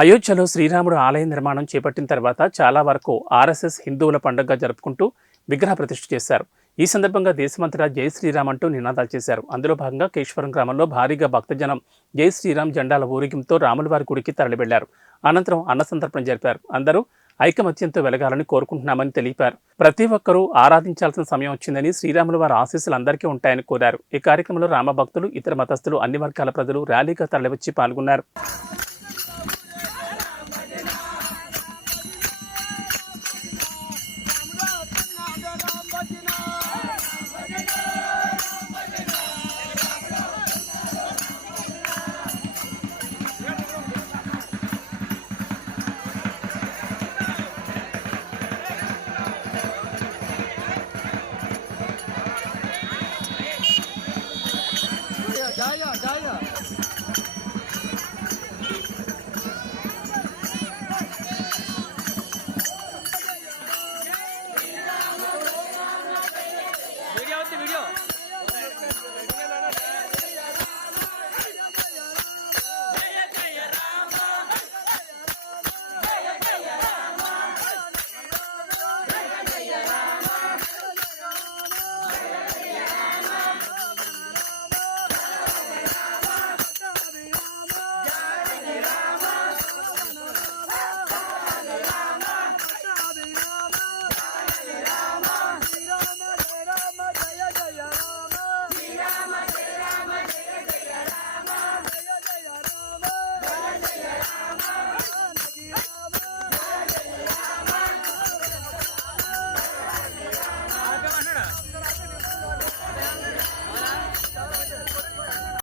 అయోధ్యలో శ్రీరాముడు ఆలయ నిర్మాణం చేపట్టిన తర్వాత చాలా వరకు ఆర్ఎస్ఎస్ హిందువుల పండుగగా జరుపుకుంటూ విగ్రహ ప్రతిష్ఠ చేశారు. ఈ సందర్భంగా దేశమంతటా జై శ్రీరామ్ అంటూ నినాదాలు చేశారు. అందులో భాగంగా కేశవరం గ్రామంలో భారీగా భక్తజనం జై శ్రీరామ్ జెండాల ఊరేగింపుతో రాములవారి గుడికి తరలివెళ్లారు. అనంతరం అన్నసంతర్పణ జరిపారు. అందరూ ఐకమత్యంతో వెలగాలని కోరుకుంటున్నామని తెలిపారు. ప్రతి ఒక్కరూ ఆరాధించాల్సిన సమయం వచ్చిందని, శ్రీరాముల వారి ఆశీస్సులు అందరికీ ఉంటాయని కోరారు. ఈ కార్యక్రమంలో రామభక్తులు, ఇతర మతస్థులు, అన్ని వర్గాల ప్రజలు ర్యాలీగా తరలివచ్చి పాల్గొన్నారు.